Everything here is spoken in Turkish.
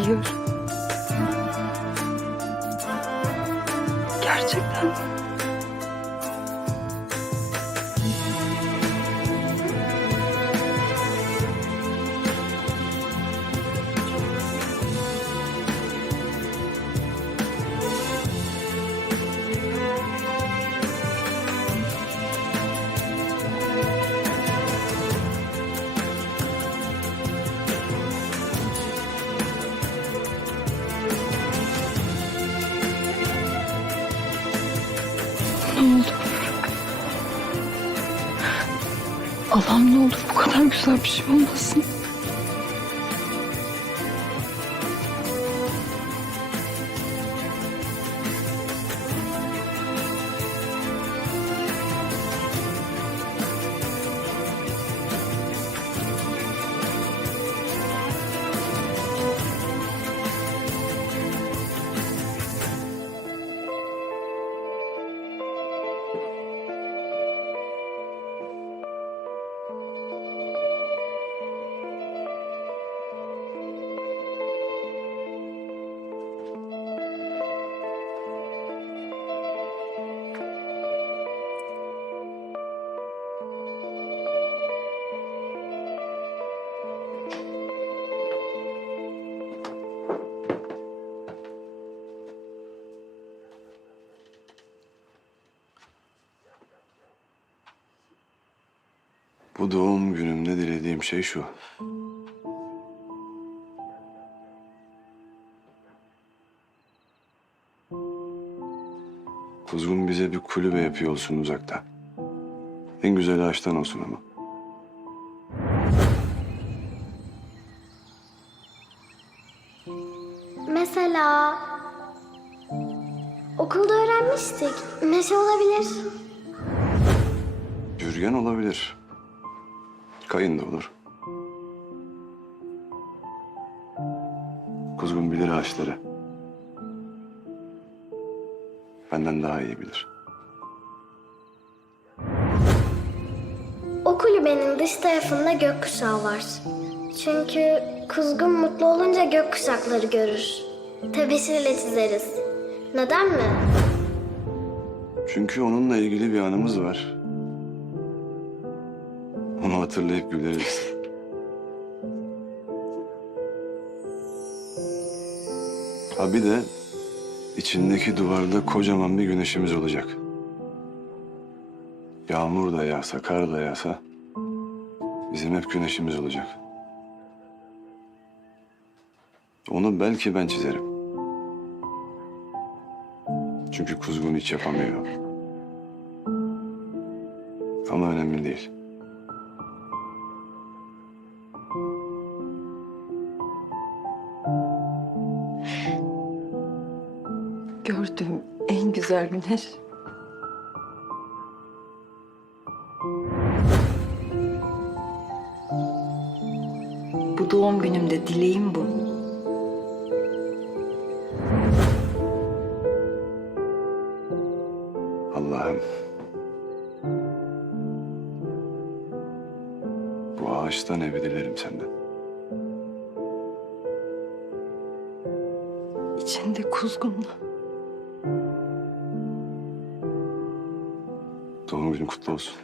Biliyorum. Gerçekten. Ne olur. Allah'ım ne olur bu kadar güzel bir şey olmasın. Bu doğum günümde dilediğim şey şu. Kuzgun bize bir kulübe yapıyor olsun uzakta. En güzel ağaçtan olsun ama. Mesela okulda öğrenmiştik. Meşe olabilir. Gürgen olabilir. Kayın da olur. Kuzgun bilir ağaçları. Benden daha iyi bilir. O kulübenin dış tarafında gökkuşağı var. Çünkü kuzgun mutlu olunca gökkuşakları görür. Tebeşirle çizeriz. Neden mi? Çünkü onunla ilgili bir anımız var. Onu hatırlayıp güleriz. Ha bir de içindeki duvarda kocaman bir güneşimiz olacak. Yağmur da yağsa, kar da yağsa bizim hep güneşimiz olacak. Onu belki ben çizerim. Çünkü Kuzgun hiç yapamıyor. Ama önemli değil. Gördüğüm en güzel güneş. Bu doğum günümde dileğim bu. Allah'ım. Bu ağaçtan evi dilerim senden. İçinde kuzgunla. Doğum günün kutlu olsun.